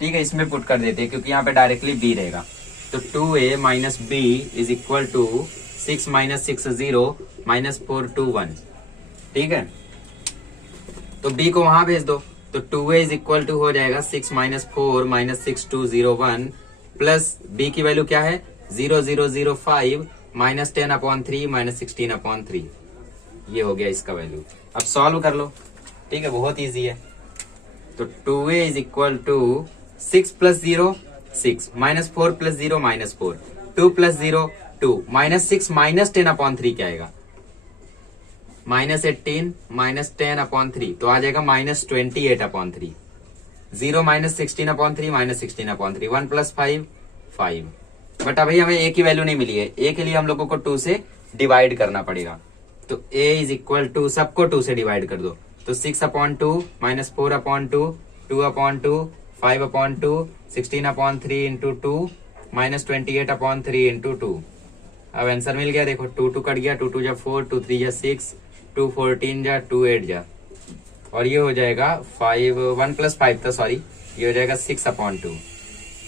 ठीक है, इसमें पुट कर देते हैं, क्योंकि यहाँ पे डायरेक्टली b रहेगा। तो 2a minus b is equal to 6 minus 6 0 minus 4 2 1। ठीक है, तो b को वहां भेज दो, तो 2a इज इक्वल टू हो जाएगा 6 माइनस 4 माइनस 6 2 0 1 प्लस b की वैल्यू क्या है 0 0 0 5 माइनस 10/3 माइनस 16/3। ये हो गया इसका वैल्यू। अब सॉल्व कर लो। ठीक है, बहुत इजी है। तो 2a is equal to 6 plus 0 6 minus 4 plus 0 minus 4 2 plus 0 2 minus 6 minus 10/3 क्या आएगा माइनस 18 माइनस 10/3, तो आ जाएगा minus 28/3। 0 minus 16/3 minus 16/3 1 plus 5 5। But अभी हमें a की वैल्यू नहीं मिली है, a के लिए हम लोगों को 2 से डिवाइड करना पड़ेगा। तो a इज इक्वल टू, सबको 2 से डिवाइड कर दो, तो 6/2 माइनस 4/2 2/2 5/2 16/3 इंटू 2 माइनस 28/3 इंटू 2। अब आंसर मिल गया, देखो 2 2 कट गया, 2 2 जा 4 2 3 जा 6 2 14 जा 2 8 जा, और ये हो जाएगा 5 1 प्लस 5 था, सॉरी, ये हो जाएगा 6/2।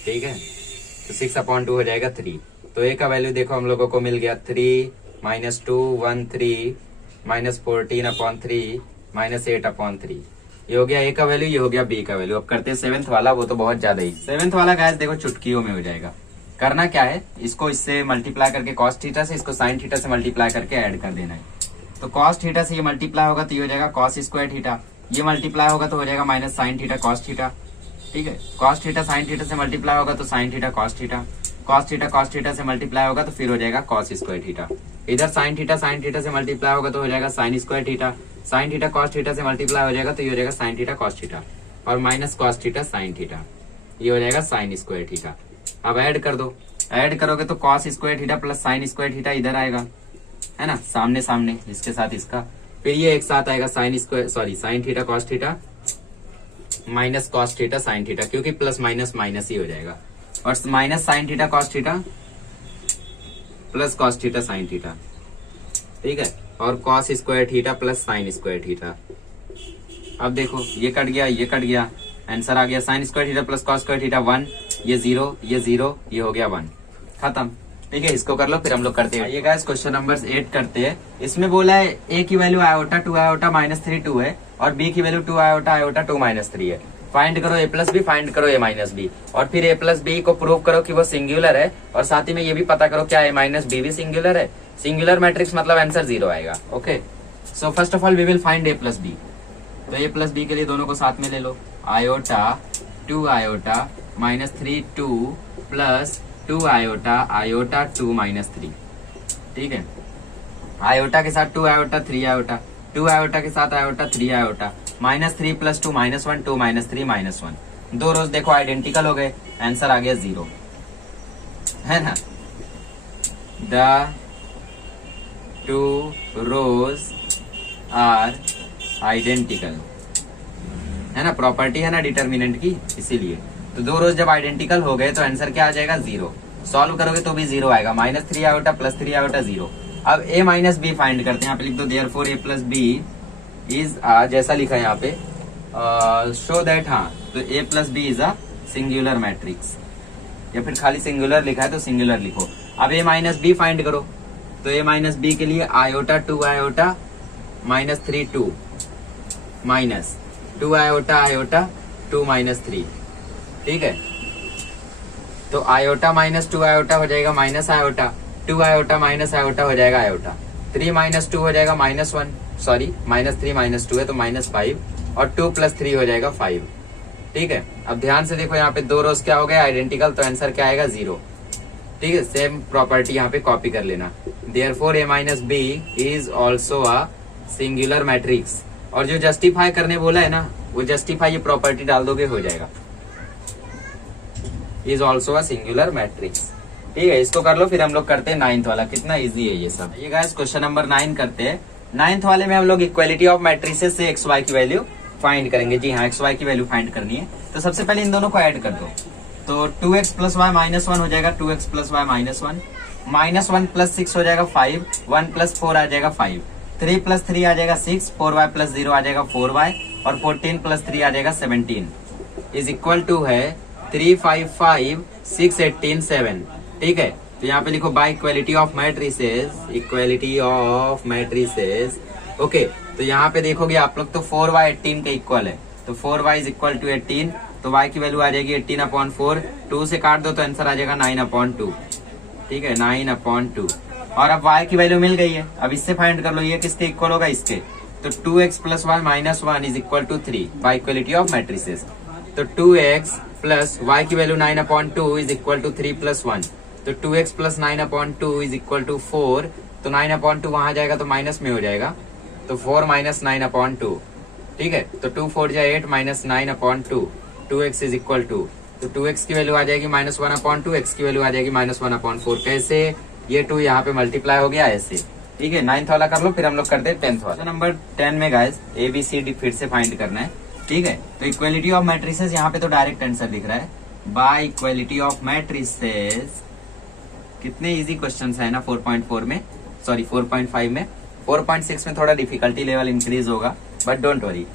ठीक है, तो 6/2 हो जाएगा 3। तो a का वैल्यू देखो हम लोगों को मिल गया 3 माइनस 2 1 3 माइनस 14/3 माइनस 8/3। ये हो गया a का वैल्यू, ये हो गया b का वैल्यू। अब करते हैं 7th वाला, वो तो बहुत ज्यादा ही। 7th वाला गाइस देखो चुटकियों में हो जाएगा। करना क्या है, इसको इससे मल्टीप्लाई करके cos थीटा से, इसको sin थीटा से मल्टीप्लाई करके ऐड कर देना है। तो cos थीटा से ये मल्टीप्लाई होगा तो ये हो जाएगा cos स्क्वायर थीटा, ये मल्टीप्लाई होगा तो हो जाएगा minus sin theta cos theta. ठीक है, cos थीटा sin थीटा से मल्टीप्लाई होगा तो sin theta cos theta, cos theta से मल्टीप्लाई होगा तो फिर हो जाएगा cos स्क्वायर थीटा। इधर sin थीटा से मल्टीप्लाई होगा तो हो जाएगा sin square theta, sin theta cos theta से मल्टीप्लाई हो जाएगा तो ये हो जाएगा sin थीटा cos थीटा, और minus cos theta sin theta, ये हो जाएगा sin स्क्वायर थीटा। अब ऐड कर दो, ऐड करोगे तो cos square theta plus sin square theta इधर आएगा, है ना, सामने सामने इसके साथ इसका, फिर ये एक साथ आएगा sin theta cos theta minus cos theta sin theta, क्योंकि प्लस माइनस माइनस ही हो जाएगा, और minus sin theta cos theta plus cos theta sin theta. ठीक है, और cos square theta plus sin square theta. अब देखो ये कट गया, ये कट गया, आंसर आ गया sin square theta plus cos square theta 1, ये 0 ये 0, ये हो गया 1, खत्म। ठीक है, इसको कर लो फिर हम लोग करते हैं। ये गाइस क्वेश्चन नंबर 8 करते हैं। इसमें बोला है ए की वैल्यू आयोटा 2 आयोटा माइनस 3 2 है और बी की वैल्यू 2 आयोटा आयोटा 2 माइनस 3 है। फाइंड करो ए प्लस बी, फाइंड करो ए माइनस बी, और फिर ए प्लस बी को प्रूव करो कि वो सिंगुलर है, और साथ ही में ये भी पता करो क्या ए माइनस बी भी सिंगुलर है। सिंगुलर मैट्रिक्स मतलब आंसर 0 आएगा। Okay, so first of all we will find A plus B. तो ए प्लस बी के लिए दोनों को साथ में ले लो। Iota 2 iota minus 3 2 plus 2 iota iota 2 minus 3। ठीक है, आयोटा के साथ 2 आयोटा 3 आयोटा, 2 आयोटा के साथ iota 3 iota, minus 3 plus 2 minus 1 2 minus 3 minus 1। दो रोज देखो आइडेंटिकल हो गए, आंसर आ गया 0, है ना। द 2 रोज आर आइडेंटिकल, है ना, प्रॉपर्टी है ना डिटर्मिनेंट की, इसीलिए। तो दो रोज जब आइडेंटिकल हो गए तो आंसर क्या आ जाएगा 0। सॉल्व करोगे तो भी 0 आएगा, माइनस 3 आयोटा प्लस 3 आयोटा 0। अब a माइनस बी फाइंड करते हैं। यहाँ पे लिख दो therefore a plus B is जैसा लिखा है यहाँ पे शो दैट, हाँ, तो a plus B is a singular matrix, या फिर खाली सिंगुलर लिखा है तो सिंगुलर लिखो। अब a माइनस बी फाइंड करो, तो a माइनस बी के लिए iota 2 iota minus 3 2 minus 2 iota iota 2 minus 3। ठीक है, तो आयोटा माइनस 2 आयोटा हो जाएगा minus iota, 2 iota minus iota हो जाएगा आयोटा, 3 माइनस 2 हो जाएगा माइनस 1, सॉरी माइनस 3 माइनस 2 है तो माइनस 5, और 2 प्लस 3 हो जाएगा 5। ठीक है, अब ध्यान से देखो यहाँ पे दो रोज क्या हो गया आइडेंटिकल, तो आंसर क्या आएगा 0। ठीक है, सेम प्रॉपर्टी यहाँ पे कॉपी कर लेना। Therefore a minus B is also a singular matrix, और जो जस्टिफाई करने बोला है ना, वो जस्टिफाई ये प्रॉपर्टी डाल दोगे हो जाएगा, is also a singular matrix. ठीक है, इसको कर लो फिर हम लोग करते हैं 9th वाला। कितना इजी है ये सब। ये गाइस क्वेश्चन नंबर 9 करते हैं। 9th वाले में हम लोग इक्वालिटी ऑफ मैट्रिसेस से एक्स वाई की वैल्यू फाइंड करेंगे। जी हाँ, एक्स वाई की वैल्यू फाइंड करनी है। तो सबसे पहले इन दोनों को ऐड कर दो, तो 2x प्लस वाई माइनस 1 हो जाएगा 2x plus Y minus 1, minus 1 plus 6 हो जाएगा 5, 1 प्लस 4 आ जाएगा 5, 3 प्लस 3 आ जाएगा 6, 4y प्लस 0 आ जाएगा 4y, और 14 प्लस 3 आ जाएगा 17 इज इक्वल टू है 3 5 5 6 18 7। ठीक है, तो यहाँ पे लिखो bye equality of matrices, equality of matrices. Okay, तो यहाँ पे देखोगे आप लोग तो 4y 18 के इक्वल है, तो 4y इज इक्वल टू 18, तो y की वैल्यू आ जाएगी 18/4, 2 से काट दो तो आंसर आ जाएगा 9/2। ठीक है, 9/2। और अब y की वैल्यू मिल गई है, अब इससे फाइंड कर लो ये किसके इक्वल होगा, इसके। तो 2x plus Y minus 1 is equal to 3 by equality of matrices. तो 2x प्लस y की वैल्यू 9/2 इज इक्वल टू 3 प्लस 1, तो 2x plus 9/2 is equal to 4, तो 9/2 वहां जाएगा तो माइनस में हो जाएगा, तो 4 माइनस 9/2। ठीक है, तो 2 4 जा 8 minus 9/2, 2x is equal to, तो 2x की वैल्यू आ जाएगी माइनस 1/2, x की वैल्यू आ जाएगी माइनस 1/4। कैसे, ये 2 यहाँ पे मल्टीप्लाई हो गया ऐसे। ठीक है, 9th वाला कर लो, फिर हम लोग करते हैं 10th वाला। नंबर 10 में गाइस ABCD फिर से फाइंड करना है। ठीक है, तो इक्वालिटी ऑफ मैट्रिसेस यहाँ पे तो डायरेक्ट आंसर दिख रहा है, बाय इक्वालिटी ऑफ मैट्रिसेस। कितने इजी क्वेश्चन है ना 4.4 में, सॉरी 4.5 में। 4.6 में थोड़ा डिफिकल्टी लेवल इंक्रीज होगा, बट डोंट वरी।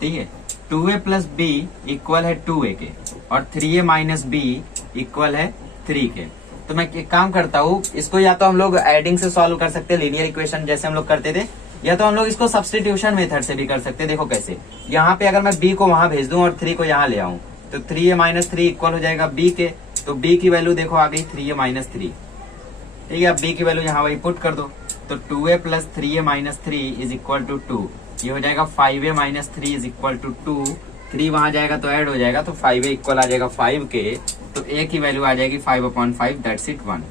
ठीक है, 2a प्लस बी इक्वल है 2a के, और 3a माइनस बी इक्वल है 3 के। तो मैं एक काम करता हूँ, इसको या तो हम लोग एडिंग से सॉल्व कर सकते हैं, लीनियर इक्वेशन जैसे हम लोग करते थे, या तो हम लोग इसको सब्स्टिट्यूशन मेथड से भी कर सकते हैं। देखो कैसे, यहाँ पे अगर मैं b को वहां भेज दूं और 3 को यहाँ ले आऊं, तो 3a माइनस 3 इक्वल हो जाएगा b के, तो b की वैल्यू देखो आ गई 3a माइनस 3। ठीक है, अब b की वैल्यू यहाँ वही पुट कर दो, तो 2a plus 3a minus 3 is equal to 2, ये हो जाएगा 5a minus 3 is equal to 2, 3 वहां जाएगा तो ऐड हो जाएगा, तो 5a इक्वल आ जाएगा 5 के, तो a की वैल्यू आ जाएगी 5/5, दैट्स इट 1।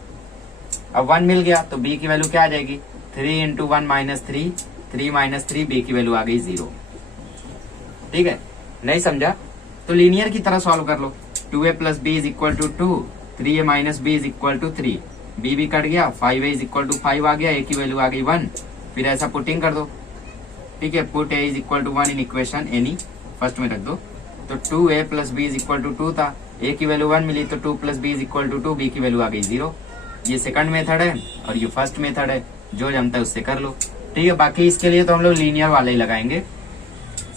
अब 1 मिल गया, तो b की वैल्यू क्या आ जाएगी, 3 इंटू 1 माइनस 3, 3 माइनस 3, b की वैल्यू आ गई 0। ठीक है, नहीं समझा तो लीनियर की तरह सॉल्व कर लो। 2a plus B is equal to 2, 3a minus B is equal to 3, b भी कट गया, 5a इज इक्वल टू 5 आ गया, a की वैल्यू आ गई 1, फिर ऐसा पुटिंग कर दो। ठीक है, put a is equal to 1 in equation any, first में रख दो, तो 2a plus B is equal to 2 था, a की वैल्यू 1 मिली, तो 2 plus B is equal to 2, b की वैल्यू आ गई 0। ये सेकंड मेथड है और ये फर्स्ट मेथड है, जो जमता है उससे कर लो। ठीक है, बाकी इसके लिए तो हम लोग लीनियर वाले ही लगाएंगे।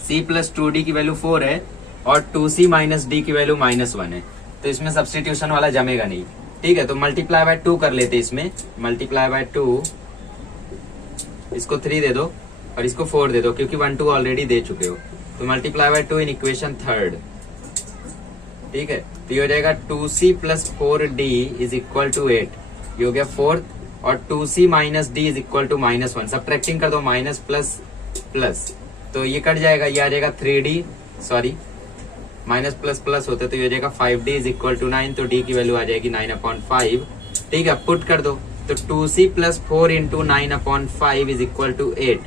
c प्लस 2d की वैल्यू 4 है और 2c माइनस d की वैल्यू -1 है, तो इसमें सब्स्टिट्यूशन वाला जमेगा नहीं। ठीक है, तो मल्टीप्लाई बाय 2 कर लेते इसमें, मल्टीप्लाई बाय 2, इसको 3 दे दो और इसको 4 दे दो क्योंकि 1 2 ऑलरेडी दे चुके हो। तो multiply by 2 in equation third, ठीक है, तो ये हो जाएगा 2c plus 4d is equal to 8, ये हो गया फोर्थ, और 2c minus D is equal to -1, subtracting कर दो, माइनस प्लस प्लस, तो ये कट जाएगा, ये आ जाएगा 3d, sorry minus plus plus होते तो ये हो जाएगा 5d इज इक्वल टू 9, तो d की वैल्यू आ जाएगी 9/5, ठीक है, पुट कर दो, तो 2c plus 4 into 9/5 is equal to 8,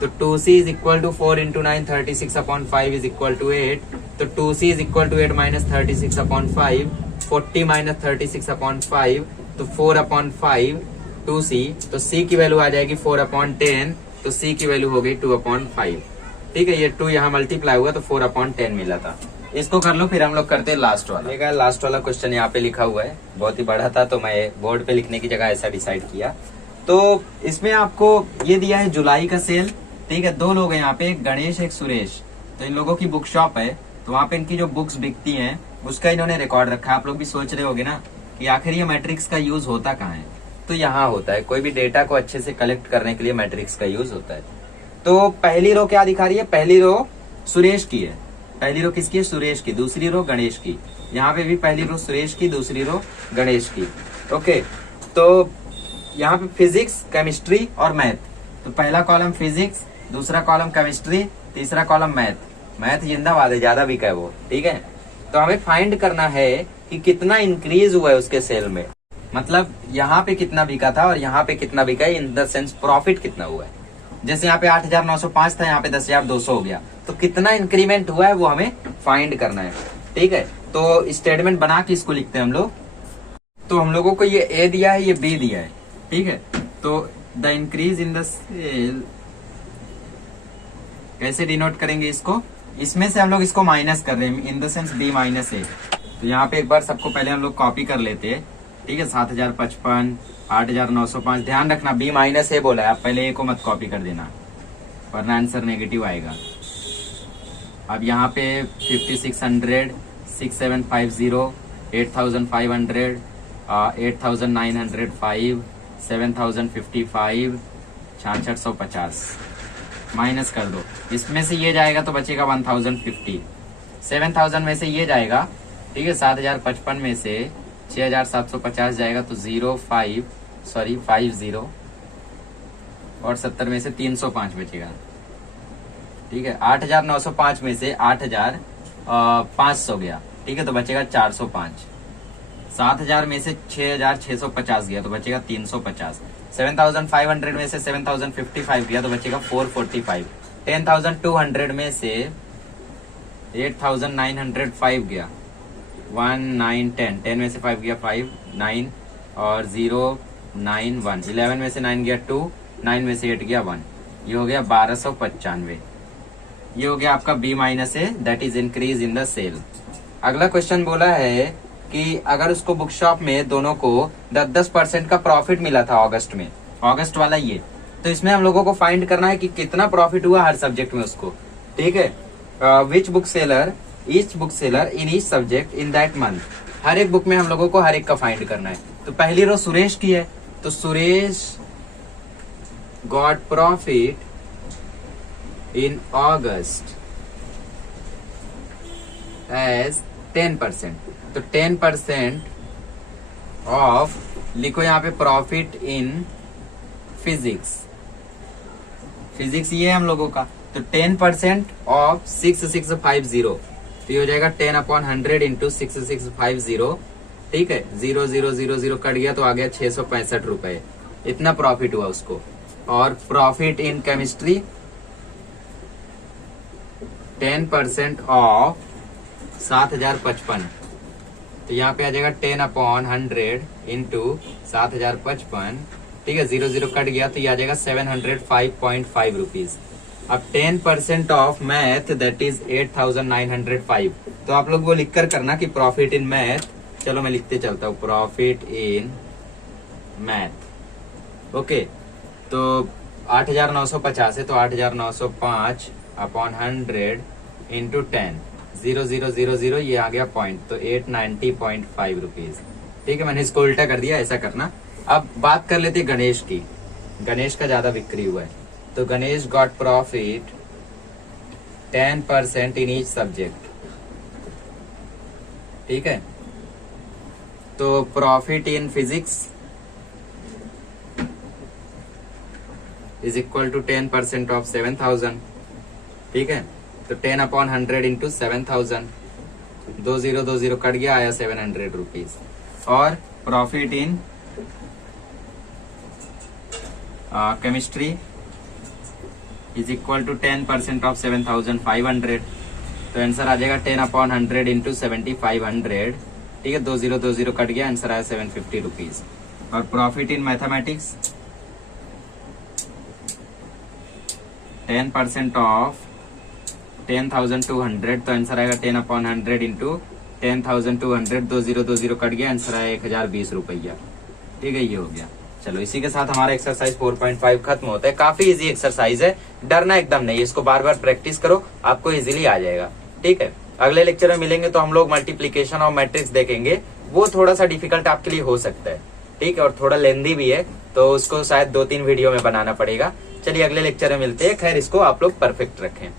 तो 2c is equal to 4 into 9 36/5 is equal to 8, तो 2c is equal to 8 minus 36/5, 40 minus 36/5, तो 4/5 2c, तो c की वैल्यू आ जाएगी 4/10, तो c की वैल्यू हो गई 2/5, ठीक है, ये 2 यहाँ मल्टीप्लाई हुआ तो 4/10 मिला था। इसको कर लो, फिर हम लोग करते हैं लास्ट वाला। देखा लास्ट वाला क्वेश्चन यहाँ पे लिखा हुआ है, बहुत ही बड़ा था तो मैं बोर्ड पे लिखने की जगह ऐसा डिसाइड किया। तो इसमें आपको ये दिया है जुलाई का सेल, ठीक है, 2 लोग हैं यहाँ पे, एक गणेश एक सुरेश, तो इन लोगों की बुक शॉप है, तो वहाँ पे इनकी जो बुक्स बिकती हैं उसका इन्होंने रिकॉर्ड रखा है। आप लोग भी सोच रहे होगे ना कि आखिर ये मैट्रिक्स का यूज होता कहाँ है, तो यहाँ होता है, कोई भी डेटा को अच्छे से कलेक्ट करने के लिए मैट्रिक्स का यूज होता है। तो पहली रो क्या दिखा रही है, पहली रो सुरेश की है, पहली रो किसकी है, सुरेश की, दूसरी रो गणेश की, यहाँ पे भी पहली रो सुरेश की, दूसरी रो गणेश की, ओके। तो यहाँ पे फिजिक्स, केमिस्ट्री और मैथ, तो पहला कॉलम फिजिक्स, दूसरा कॉलम केमिस्ट्री, तीसरा कॉलम मैथ, मैथ जिंदाबाद है, ज्यादा बिका है वो, ठीक है। तो हमें फाइंड करना है कि कितना इंक्रीज हुआ है उसके सेल में, मतलब यहाँ पे कितना बिका था और यहाँ पे कितना बिका है, इन द सेंस प्रॉफिट कितना हुआ है। जैसे यहाँ पे 8,905 था, यहाँ पे 10,200 हो गया, तो कितना इंक्रीमेंट हुआ है वो हमें फाइंड करना है, ठीक है। तो स्टेटमेंट बना के इसको लिखते हैं हम लोग। तो हम लोगों को ये ए दिया है, ये बी दिया है, ठीक है। तो the increase in the sale कैसे डिनोट करेंगे इसको, इसमें से हम लोग इसको माइनस कर रहे हैं, in the sense b minus a. तो यहाँ पे एक बार सबको पहले हम लोग कॉपी कर लेते हैं, ठीक है, 7,055, 8,905, ध्यान रखना बी माइनस ए बोला है, आप पहले ए को मत कॉपी कर देना वरना आंसर नेगेटिव आएगा। अब यहाँ पे 5,600, 6,750, 8,500, 8,905, 7,055, 6,650 माइनस कर दो, इसमें से ये जाएगा तो बचेगा 1,050, 7,000 में से ये जाएगा, ठीक है, 7,055 में से 6,750 जाएगा तो 50 और 70 में से 305 बचेगा, ठीक है। 8,905 में से 8,500 गया, ठीक है, तो बचेगा 405। 7,000 में से 6,650 गया तो बचेगा 350। 7,500 में से 7,055 गया तो बचेगा 445। 10,200 में से 8,905 गया, 1 9 10, 10 में से 5 गया 5 9 और 0 9 1, 11 में से 9 गया 2, 9 में से 8 गया 1, ये हो गया 1295। ये हो गया आपका B minus A, that is increase in the sale. अगला क्वेश्चन बोला है कि अगर उसको बुक शॉप में दोनों को 10% का प्रॉफिट मिला था अगस्त में, अगस्त वाला ये, तो इसमें हम लोगों को फाइंड करना है कि कितना प्रॉफिट हुआ हर सब्जेक्ट में उसको, ठीक है। Which book seller, each book seller in each subject in that month, हर एक बुक में हम लोगों को हर एक का फाइंड करना है। तो पहली रो सुरेश की है, तो Suresh got profit in August as 10%, तो 10% ऑफ, लिखो यहाँ पे प्रॉफिट इन फिजिक्स, फिजिक्स ये है हम लोगों का, तो 10% ऑफ 6,650, तो ये हो जाएगा 10/100 इंटू 6,650, ठीक है, 0,000 कट गया तो आ गया 665 रुपए, इतना प्रॉफिट हुआ उसको। और प्रॉफिट इन केमिस्ट्री 10% ऑफ 7,055, तो यहाँ पे आ जाएगा 10/100 इंटू 7,055, ठीक है, 0 कट गया तो ये आ जाएगा 705.5 रुपीज। अब 10% ऑफ मैथ दैट इज 8,905, तो आप लोग वो लिख कर करना कि प्रॉफिट इन मैथ, चलो मैं लिखते चलता हूँ, प्रॉफिट इन मैथ, ओके। तो 8,950 है तो 8,905/100 इंटू 10, 0,000, ये आ गया पॉइंट, तो 890.5 रुपीज, ठीक है, मैंने इसको उल्टा कर दिया, ऐसा करना। अब बात कर लेते गणेश की। गणेश का ज्यादा बिक्री हुआ है, तो Ganesh got profit 10% in each subject. ठीक है, तो profit in physics is equal to 10% of 7000। ठीक है, तो 10/100 इंटू 7000, 2020 कट गया, आया 700 रुपीज। और profit in chemistry is equal to 10% of 7500, तो आंसर आ जाएगा 10/100 इंटू 7500। ठीक है, 2020 कट गया, आंसर आया 750 रुपीज। और प्रॉफिट इन मैथमेटिक्स 10% ऑफ 10,200, तो आंसर आएगा 10/100 इंटू 10,200, 2020 कट गया, आंसर आया 1020 रुपया। ठीक है, ये हो गया। चलो, इसी के साथ हमारा एक्सरसाइज 4.5 खत्म होता है। काफी इजी एक्सरसाइज है, डरना एकदम नहीं, इसको बार बार प्रैक्टिस करो, आपको इजीली आ जाएगा। ठीक है, अगले लेक्चर में मिलेंगे तो हम लोग मल्टीप्लीकेशन और मैट्रिक्स देखेंगे, वो थोड़ा सा डिफिकल्ट आपके लिए हो सकता है। ठीक है, और थोड़ा लेंदी भी है, तो उसको शायद 2-3 वीडियो में बनाना पड़ेगा। चलिए, अगले लेक्चर में मिलते हैं। खैर, इसको आप लोग परफेक्ट रखें।